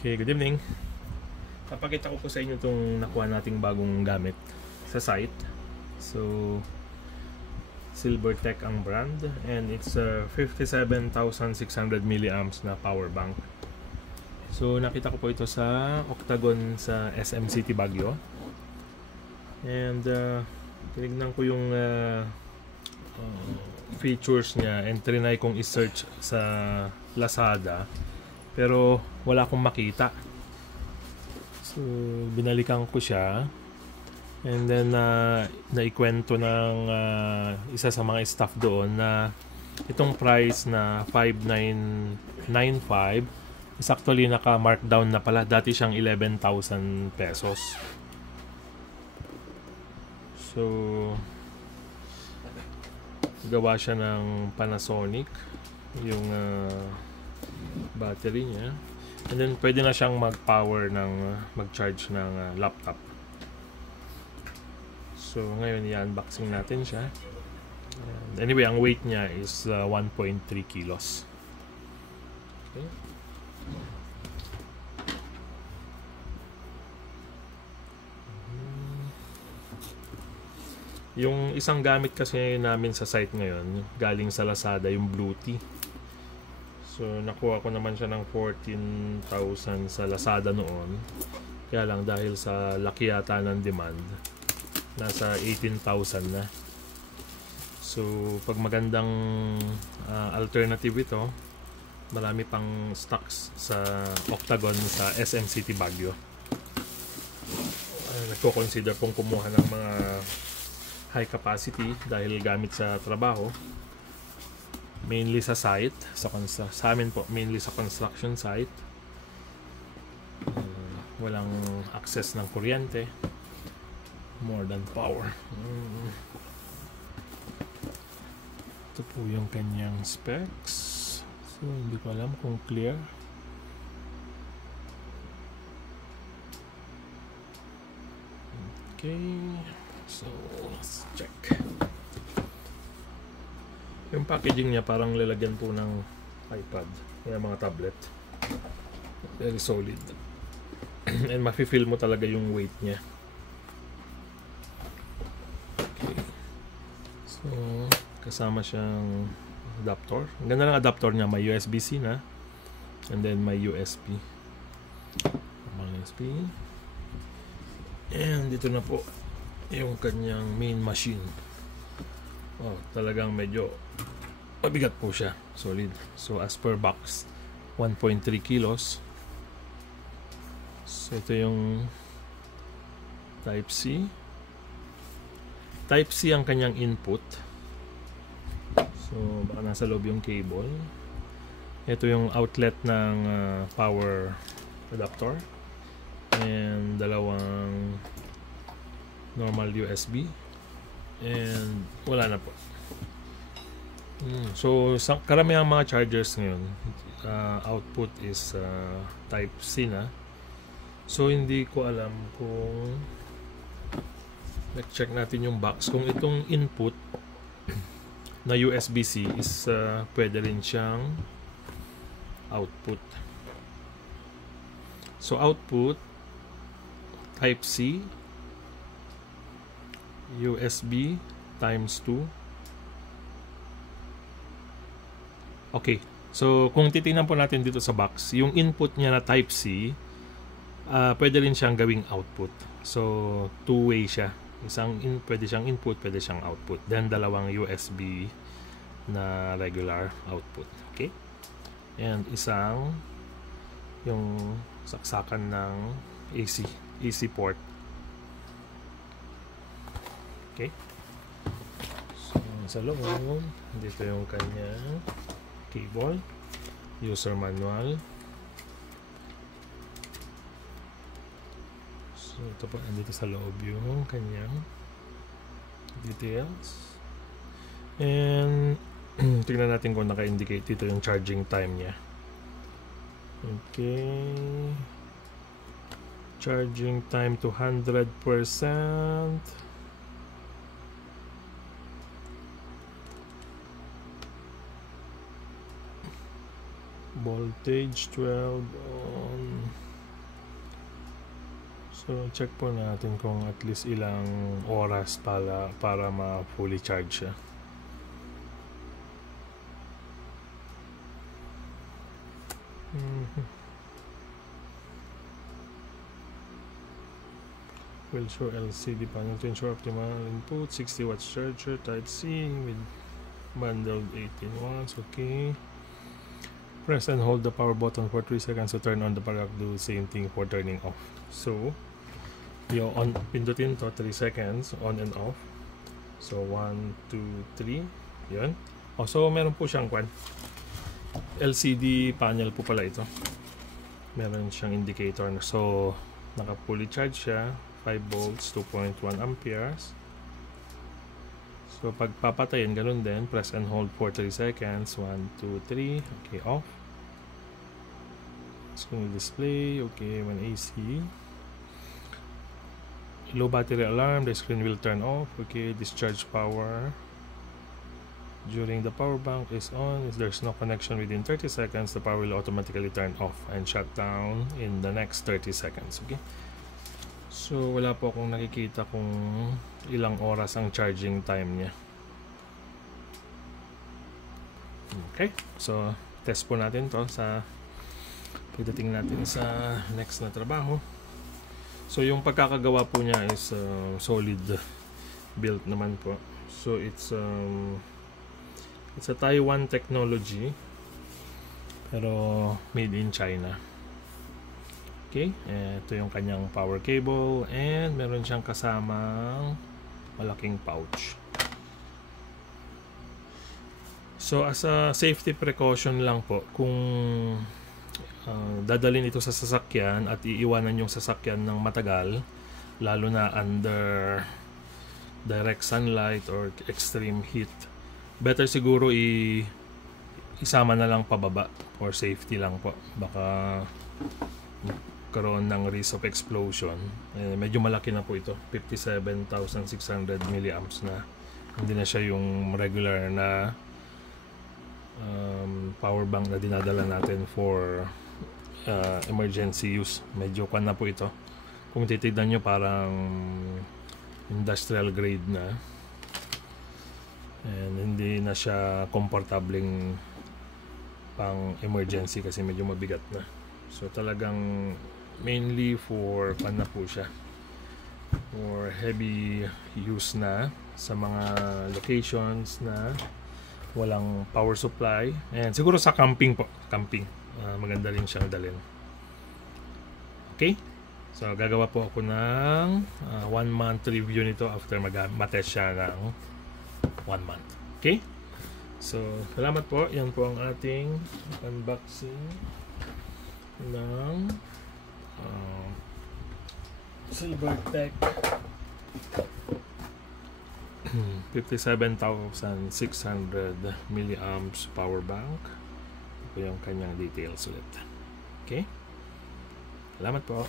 Okay, good evening. Papakita ko po sa inyo itong nakuha nating bagong gamit sa site. So, Silvertech ang brand and it's a 57,600 milliamps na power bank. So, nakita ko po ito sa Octagon sa SM City Baguio. And tinignan ko yung features niya and trinay kong i-search sa Lazada. Pero wala akong makita. So, binalikan ko siya. And then, naikwento ng isa sa mga staff doon na itong price na 5,995 is actually naka-markdown na pala. Dati siyang 11,000 pesos. So, gawa siya ng Panasonic. Yung battery niya. And then pwede na siyang mag-power ng mag-charge ng laptop. So ngayon i-unboxing natin siya. And anyway, ang weight niya is 1.3 kilos. Okay. Yung isang gamit kasi namin sa site ngayon, galing sa Lazada, yung Blue Tea. So, nakuha ko naman siya ng 14,000 sa Lazada noon. Kaya lang dahil sa laki yata ng demand, nasa 18,000 na. So, pag magandang alternative ito, marami pang stocks sa Octagon sa SM City Baguio. Nagko-consider pong kumuha ng mga high capacity dahil gamit sa trabaho. Mainly sa site, sa amin po, mainly sa construction site. Walang access ng kuryente. More than power. Ito po yung kanyang specs. So, hindi ko alam kung clear. Okay. So, let's check. Yung packaging niya parang lalagyan po ng iPad, kaya mga tablet. Very solid. And mafe-feel mo talaga yung weight niya. Okay. So, kasama siyang adapter. Ang ganda ng adapter niya, may USB-C na. And then may USB. USB. And dito na po yung kanyang main machine. Oh, talagang medyo mabigat po siya. Solid. So, as per box, 1.3 kilos. So, ito yung Type-C. Type-C ang kanyang input. So, baka nasa loob yung cable. Ito yung outlet ng power adapter. And dalawang normal USB. And wala na po. So, karamihang mga chargers ngayon, output is Type-C na. So, hindi ko alam kung check natin yung box. Kung itong input na USB-C is pwede rin siyang output. So, output Type-C USB times 2. Okay. So, kung titingnan po natin dito sa box, yung input niya na Type-C, pwede rin siyang gawing output. So, two-way siya. Pwede siyang input, pwede siyang output. Then, dalawang USB na regular output. Okay? And isang yung saksakan ng AC port. Okay? So, sa loob, dito yung kanyang cable, user manual. So, ito po, andito sa loob yung kanyang details. And, tingnan natin kung naka-indicate dito yung charging time niya. Okay. Charging time to 100%. Voltage 12 on So check po natin kung at least ilang oras para ma-fully charge siya. Will show LCD panel to ensure optimal input. 60 watts charger, Type C with bundled 18 watts. Okay. Press and hold the power button for 3 seconds to turn on the power. Do the same thing for turning off. So, yung on, pindutin to 3 seconds, on and off. So, 1, 2, 3. Yun. Oh, so, meron po siyang LCD panel po pala ito. Meron siyang indicator. So, naka-fully charge siya. 5 volts, 2.1 amperes. So, pag papatayin, ganun din. Press and hold for 3 seconds. 1, 2, 3. Okay, off. Screen display. Okay, when AC. Low battery alarm. The screen will turn off. Okay, discharge power. During the power bank is on. If there's no connection within 30 seconds, the power will automatically turn off and shut down in the next 30 seconds. Okay. So, wala po akong nakikita kung ilang oras ang charging time niya. Okay. So, test po natin to sa pagdating natin sa next na trabaho. So, yung pagkakagawa po niya is solid build naman po. So, it's a Taiwan technology pero made in China. Okay, ito yung kanyang power cable and meron siyang kasamang malaking pouch. So as a safety precaution lang po, kung dadalhin ito sa sasakyan at iiwanan yung sasakyan ng matagal, lalo na under direct sunlight or extreme heat, better siguro isama na lang pababa for safety lang po. Baka karoon ng risk of explosion. Medyo malaki na po ito, 57,600 milliamps na. Hindi na siya yung regular na power bank na dinadala natin for emergency use. Medyo kwan na po ito. Kung titignan nyo, parang industrial grade na. And hindi na siya komportableng pang emergency kasi medyo mabigat na. So talagang mainly for na po siya, for heavy use na sa mga locations na walang power supply, and siguro sa camping po, maganda rin siyang dalhin. Okay, so gagawa po ako ng 1 month review nito after matest siya ng 1 month. Okay, so salamat po. Yan po ang ating unboxing ng Silvertech 57,600 milliamps power bank. Ito yung kanyang details ulit. Okay, salamat po.